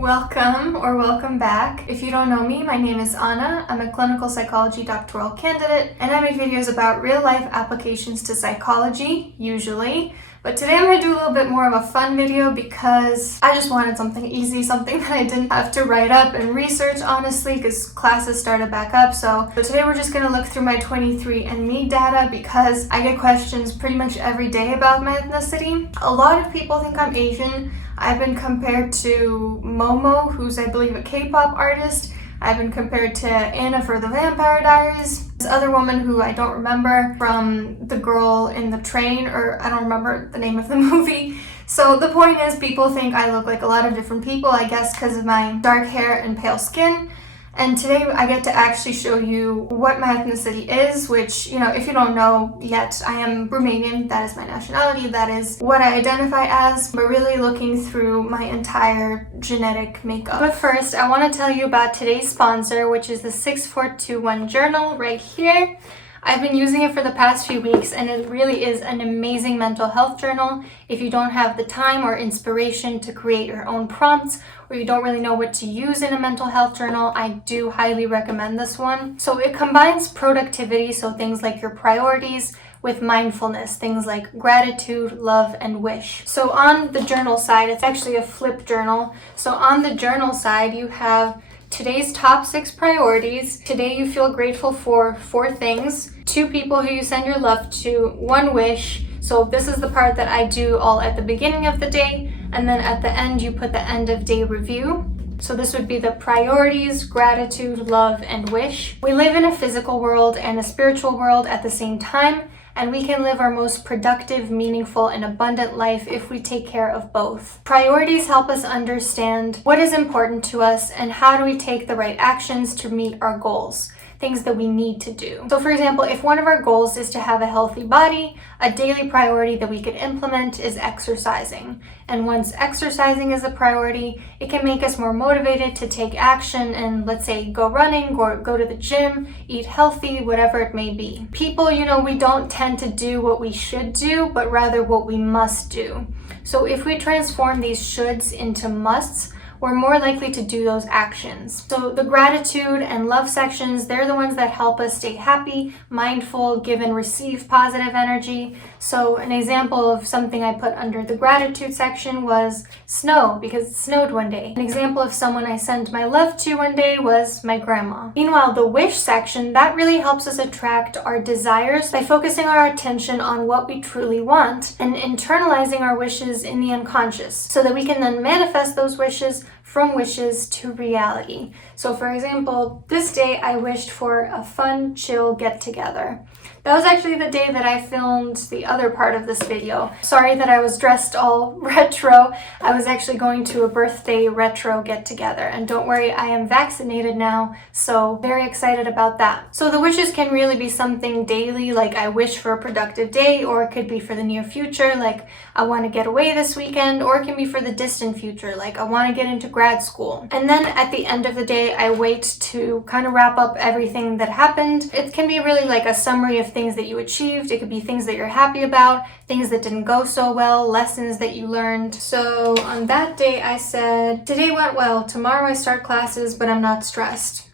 Welcome or welcome back. If you don't know me, my name is Anna. I'm a clinical psychology doctoral candidate and I make videos about real life applications to psychology, usually. But today I'm going to do a little bit more of a fun video because I just wanted something easy, something that I didn't have to write up and research, honestly, because classes started back up. So today we're just going to look through my 23andMe data because I get questions pretty much every day about my ethnicity. A lot of people think I'm Asian. I've been compared to Momo, who's I believe a K-pop artist. I've been compared to Anna for the Vampire Diaries. This other woman who I don't remember from The Girl in the Train, or I don't remember the name of the movie. So the point is, people think I look like a lot of different people, I guess because of my dark hair and pale skin. And today I get to actually show you what my ethnicity is, which, if you don't know yet, I am Romanian. That is my nationality. That is what I identify as, but really looking through my entire genetic makeup. But first, I want to tell you about today's sponsor, which is the 6421 journal right here. I've been using it for the past few weeks and it really is an amazing mental health journal. If you don't have the time or inspiration to create your own prompts or you don't really know what to use in a mental health journal, I do highly recommend this one. So it combines productivity, so things like your priorities, with mindfulness, things like gratitude, love, and wish. So on the journal side, it's actually a flip journal. So on the journal side, you have today's top 6 priorities. Today you feel grateful for 4 things, 2 people who you send your love to, 1 wish. So this is the part that I do all at the beginning of the day, and then at the end you put the end of day review. So this would be the priorities, gratitude, love, and wish. We live in a physical world and a spiritual world at the same time, and we can live our most productive, meaningful, and abundant life if we take care of both. Priorities help us understand what is important to us and how do we take the right actions to meet our goals, things that we need to do. So for example, if one of our goals is to have a healthy body, a daily priority that we could implement is exercising. And once exercising is a priority, it can make us more motivated to take action and, let's say, go running or go to the gym, eat healthy, whatever it may be. People, we don't tend to do what we should do, but rather what we must do. So if we transform these shoulds into musts, we're more likely to do those actions. So the gratitude and love sections, they're the ones that help us stay happy, mindful, give and receive positive energy. So an example of something I put under the gratitude section was snow, because it snowed one day. An example of someone I sent my love to one day was my grandma. Meanwhile, the wish section, that really helps us attract our desires by focusing our attention on what we truly want and internalizing our wishes in the unconscious so that we can then manifest those wishes from wishes to reality. So for example, this day I wished for a fun, chill get-together. That was actually the day that I filmed the other part of this video. Sorry that I was dressed all retro. I was actually going to a birthday retro get-together. And don't worry, I am vaccinated now, so very excited about that. So the wishes can really be something daily, like I wish for a productive day, or it could be for the near future, like I want to get away this weekend, or it can be for the distant future, like I want to get into grad school. And then at the end of the day, I wait to kind of wrap up everything that happened. It can be really like a summary of things that you achieved. It could be things that you're happy about, things that didn't go so well, lessons that you learned. So on that day I said, today went well, tomorrow I start classes, but I'm not stressed.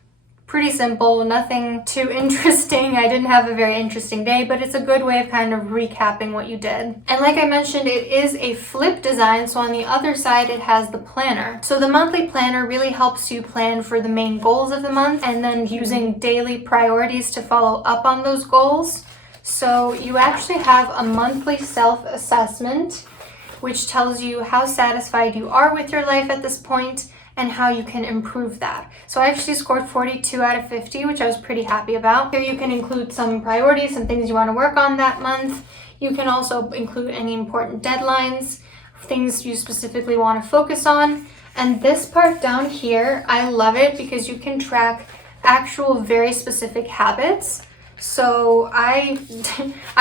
Pretty simple, nothing too interesting. I didn't have a very interesting day, but it's a good way of kind of recapping what you did. And like I mentioned, it is a flip design, so on the other side it has the planner. So the monthly planner really helps you plan for the main goals of the month and then using daily priorities to follow up on those goals. So you actually have a monthly self-assessment, which tells you how satisfied you are with your life at this point and how you can improve that. So I actually scored 42 out of 50, which I was pretty happy about. Here you can include some priorities, some things you want to work on that month. You can also include any important deadlines, things you specifically want to focus on. And this part down here, I love it because you can track actual very specific habits. So I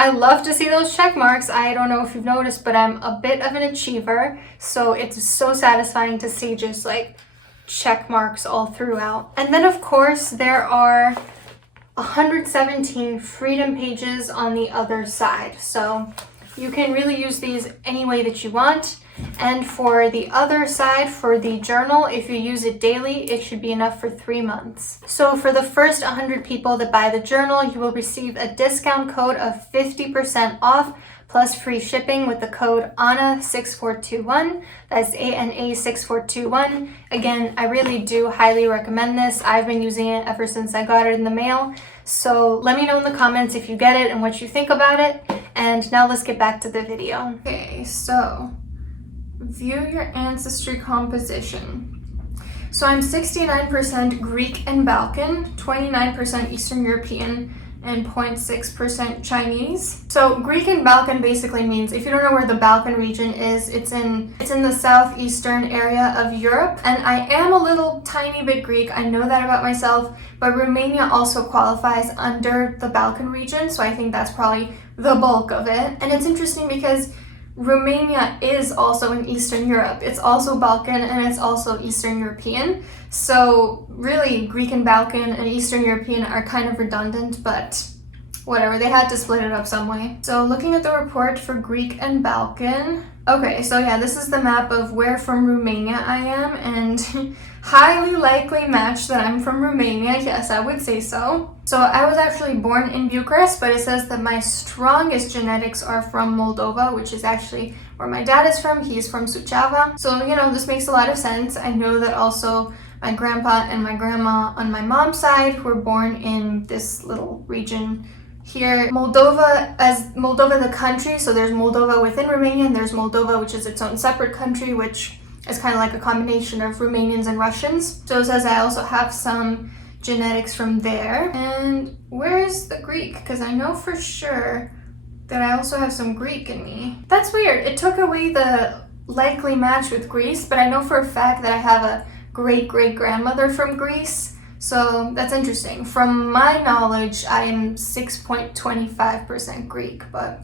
love to see those check marks. I don't know if you've noticed, but I'm a bit of an achiever. So it's so satisfying to see just like check marks all throughout. And then of course there are 117 freedom pages on the other side. So you can really use these any way that you want. And for the other side, for the journal, if you use it daily, it should be enough for 3 months. So for the first 100 people that buy the journal, you will receive a discount code of 50% off plus free shipping with the code ANA6421. That's ANA6421. Again, I really do highly recommend this. I've been using it ever since I got it in the mail. So let me know in the comments if you get it and what you think about it. And now let's get back to the video. Okay, so view your ancestry composition. So I'm 69% Greek and Balkan, 29% Eastern European, and 0.6% Chinese. So Greek and Balkan basically means, if you don't know where the Balkan region is, it's in the southeastern area of Europe. And I am a little tiny bit Greek, I know that about myself, but Romania also qualifies under the Balkan region, so I think that's probably the bulk of it. And it's interesting because Romania is also in Eastern Europe. It's also Balkan and it's also Eastern European. So really Greek and Balkan and Eastern European are kind of redundant, but whatever, they had to split it up some way. So looking at the report for Greek and Balkan. Okay, so yeah, this is the map of where from Romania I am, and highly likely match that I'm from Romania. Yes, I would say so. So I was actually born in Bucharest, but it says that my strongest genetics are from Moldova, which is actually where my dad is from. He's from Suceava. So, you know, this makes a lot of sense. I know that also my grandpa and my grandma on my mom's side were born in this little region here. Moldova, as Moldova the country, so there's Moldova within Romania, and there's Moldova, which is its own separate country, which is kind of like a combination of Romanians and Russians. So it says I also have some genetics from there. And where's the Greek? Because I know for sure that I also have some Greek in me. That's weird. It took away the likely match with Greece, but I know for a fact that I have a great-great-grandmother from Greece. So that's interesting. From my knowledge, I am 6.25% Greek, but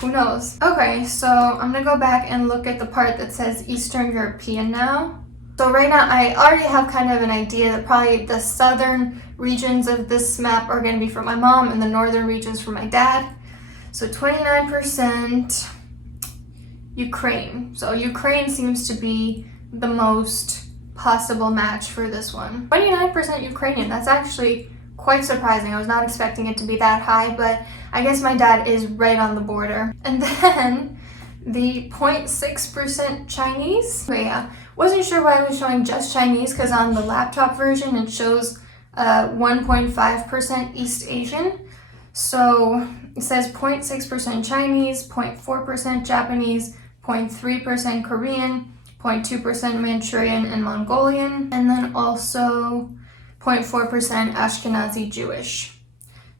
who knows? Okay, so I'm gonna go back and look at the part that says Eastern European now. So right now I already have kind of an idea that probably the southern regions of this map are gonna be from my mom and the northern regions from my dad. So 29% Ukraine. So Ukraine seems to be the most possible match for this one. 29% Ukrainian, that's actually quite surprising. I was not expecting it to be that high, but I guess my dad is right on the border. And then the 0.6% Chinese. Okay, yeah, wasn't sure why it was showing just Chinese, because on the laptop version it shows 1.5% East Asian. So it says 0.6% Chinese, 0.4% Japanese, 0.3% Korean, 0.2% Manchurian and Mongolian, and then also 0.4% Ashkenazi Jewish.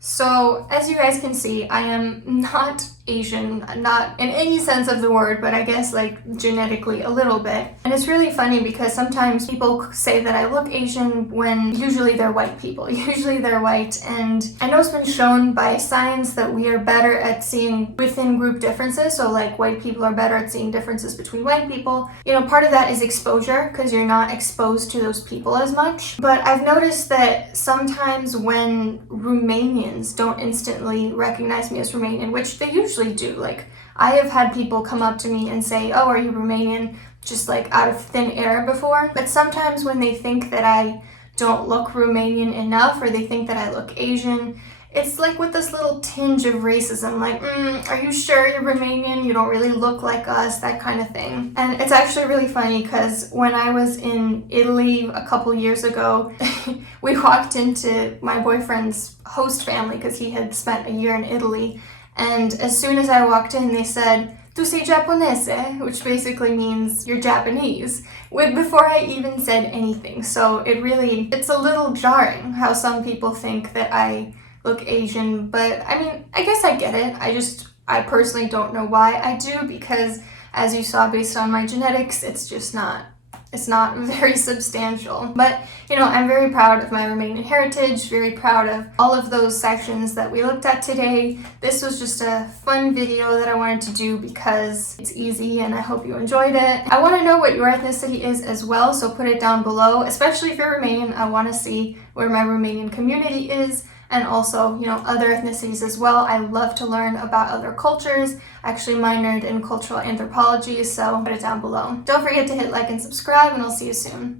So as you guys can see, I am not Asian, not in any sense of the word, but I guess like genetically a little bit. And it's really funny because sometimes people say that I look Asian when usually they're white people. Usually they're white, and I know it's been shown by science that we are better at seeing within group differences. So like white people are better at seeing differences between white people. You know, part of that is exposure because you're not exposed to those people as much. But I've noticed that sometimes when Romanians don't instantly recognize me as Romanian, which they usually do. Like, I have had people come up to me and say, "Oh, are you Romanian?" just like out of thin air before. But sometimes when they think that I don't look Romanian enough, or they think that I look Asian, it's like with this little tinge of racism, like, are you sure you're Romanian? You don't really look like us, that kind of thing. And it's actually really funny because when I was in Italy a couple years ago, we walked into my boyfriend's host family because he had spent a year in Italy. And as soon as I walked in, they said, "Tu sei Japonese," which basically means you're Japanese, before I even said anything. So it's a little jarring how some people think that I look Asian, but I mean, I guess I get it. I personally don't know why I do, because as you saw based on my genetics, it's not very substantial. But, you know, I'm very proud of my Romanian heritage, very proud of all of those sections that we looked at today. This was just a fun video that I wanted to do because it's easy and I hope you enjoyed it. I want to know what your ethnicity is as well, so put it down below, especially if you're Romanian. I want to see where my Romanian community is. and also, other ethnicities as well. I love to learn about other cultures. I actually minored in cultural anthropology, so put it down below. Don't forget to hit like and subscribe, and I'll see you soon.